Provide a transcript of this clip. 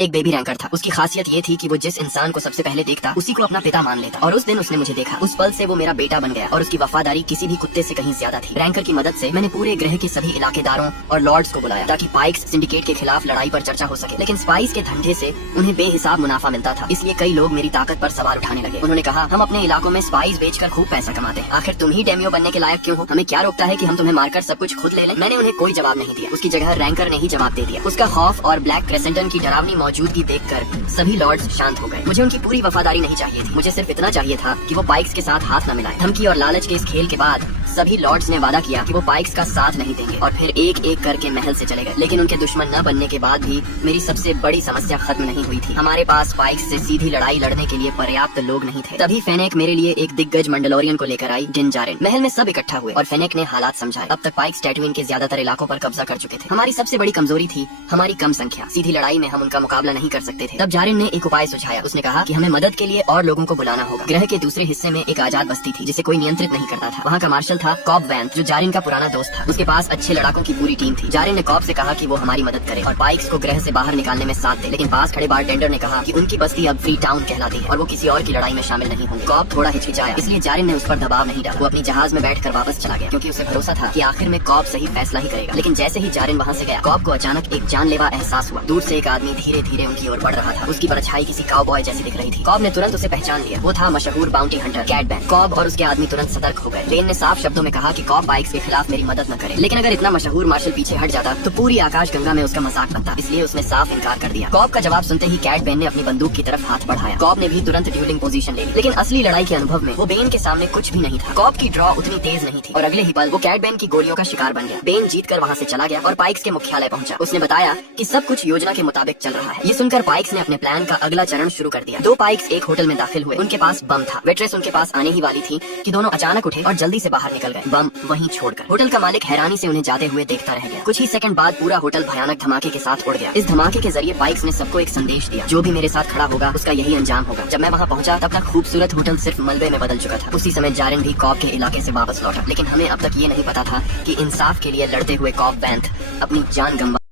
एक baby ranker था। उसकी खासियत ये थी कि वो जिस इंसान को सबसे पहले देखता उसी को अपना पिता मान लेता। और उस दिन उसने मुझे देखा। उस पल से वो मेरा बेटा बन गया और उसकी वफादारी किसी भी कुत्ते से कहीं ज्यादा थी। रैंकर की मदद से मैंने पूरे ग्रह के सभी इलाकेदारों और लॉर्ड्स को बुलाया ताकि पाइक्स सिंडिकेट के खिलाफ लड़ाई पर चर्चा हो सके। लेकिन स्पाइस के धंधे से उन्हें बेहिसाब मुनाफा मिलता था, इसलिए कई लोग मेरी ताकत पर सवाल उठाने लगे। उन्होंने कहा, हम अपने इलाकों में स्पाइस बेचकर खूब पैसा कमाते हैं, आखिर तुम ही डेमियो बनने के लायक क्यों हो? हमें क्या रोकता है कि हम तुम्हें मारकर सब कुछ खुद ले लें? मैंने उन्हें कोई जवाब नहीं दिया। उसकी जगह रैंकर ने ही जवाब दे दिया। उसका खौफ और ब्लैक क्रेसेंटन की डरावनी मौजूदगी देखकर सभी लॉर्ड्स शांत हो गए। मुझे उनकी पूरी वफादारी नहीं चाहिए थी, मुझे सिर्फ इतना चाहिए था कि वो पाइक्स के साथ हाथ न मिलाएं। धमकी और लालच के इस खेल के बाद सभी लॉर्ड्स ने वादा किया कि वो पाइक्स का साथ नहीं देंगे और फिर एक एक करके महल से चले गए। लेकिन उनके दुश्मन न बनने के बाद भी मेरी सबसे बड़ी समस्या खत्म नहीं हुई थी। हमारे पास पाइक्स से सीधी लड़ाई लड़ने के लिए पर्याप्त लोग नहीं थे। तभी फेनेक मेरे लिए एक दिग्गज मंडलोरियन को लेकर आई, दिन जारिन। महल में सब इकट्ठा हुए और फेनेक ने हालात समझाए। अब तक पाइक्स टैटूइन के ज्यादातर इलाकों पर कब्जा कर चुके थे। हमारी सबसे बड़ी कमजोरी थी हमारी कम संख्या। सीधी लड़ाई में हम उनका मुकाबला नहीं कर सकते थे। तब जारिन ने एक उपाय सुझाया। उसने कहा कि हमें मदद के लिए और लोगों को बुलाना होगा। ग्रह के दूसरे हिस्से में एक आजाद बस्ती थी जिसे कोई नियंत्रित नहीं करता था। वहाँ का मार्शल था कॉब वैन, जो जारिन का पुराना दोस्त था। उसके पास अच्छे लड़ाकों की पूरी टीम थी। जारिन ने कॉब से कहा कि वो हमारी मदद करे और पाइक्स को ग्रह से बाहर निकालने में साथ दे। लेकिन पास खड़े बारटेंडर ने कहा कि उनकी बस्ती अब फ्री टाउन कहलाती है और वो किसी और की लड़ाई में शामिल नहीं होंगे। कॉब थोड़ा हिचकिचाया, इसलिए जारिन ने उस पर दबाव नहीं डाला। वो अपनी जहाज में बैठकर वापस चला गया क्योंकि उसे भरोसा था कि आखिर में कॉब सही फैसला ही करेगा। लेकिन जैसे ही जारिन वहाँ से गया, कॉब को अचानक एक जानलेवा एहसास हुआ। दूर से एक आदमी धीरे धीरे उनकी ओर बढ़ रहा था। उसकी परछाई किसी काउबॉय जैसी दिख रही थी। कॉब ने तुरंत उसे पहचान लिया। वो था मशहूर bounty hunter Cad Bane. Cobb और उसके आदमी तुरंत सतर्क हो गए। लेन ने साफ शब्दों में कहा कि कॉब पाइक्स के खिलाफ मेरी मदद न करे, लेकिन अगर इतना मशहूर मार्शल पीछे हट जाता तो पूरी आकाश गंगा में उसका मजाक बनता, इसलिए उसने साफ इनकार कर दिया। कॉब का जवाब सुनते ही कैट बैन ने अपनी बंदूक की तरफ हाथ बढ़ाया। कॉब ने भी तुरंत ड्यूलिंग पोजीशन ले ली। लेकिन असली लड़ाई के अनुभव में वो बेन के सामने कुछ भी नहीं था। कॉब की ड्रॉ उतनी तेज नहीं थी और अगले ही पल वो कैट बैन की गोलियों का शिकार बन गया। बेन जीतकर वहाँ से चला गया और पाइक्स के मुख्यालय पहुंचा। उसने बताया कि सब कुछ योजना के मुताबिक चल रहा है। ये सुनकर पाइक्स ने अपने प्लान का अगला चरण शुरू कर दिया। दो पाइक्स एक होटल में दाखिल हुए। उनके पास बम था। वेट्रेस उनके पास आने ही वाली थी कि दोनों अचानक उठे और जल्दी से बाहर निकल गए, बम वहीं छोड़कर। होटल का मालिक हैरानी से उन्हें जाते हुए देखता रह गया। कुछ ही सेकंड बाद पूरा होटल भयानक धमाके के साथ उड़ गया। इस धमाके के जरिए पाइक्स ने सबको एक संदेश दिया, जो भी मेरे साथ खड़ा होगा उसका यही अंजाम होगा। जब मैं वहाँ पहुंचा तब तक खूबसूरत होटल सिर्फ मलबे में बदल चुका था। उसी समय जारिन भी कॉब के इलाके से वापस लौटा। लेकिन हमें अब तक ये नहीं पता था कि इंसाफ के लिए लड़ते हुए कॉब बैंथ अपनी जान गंवा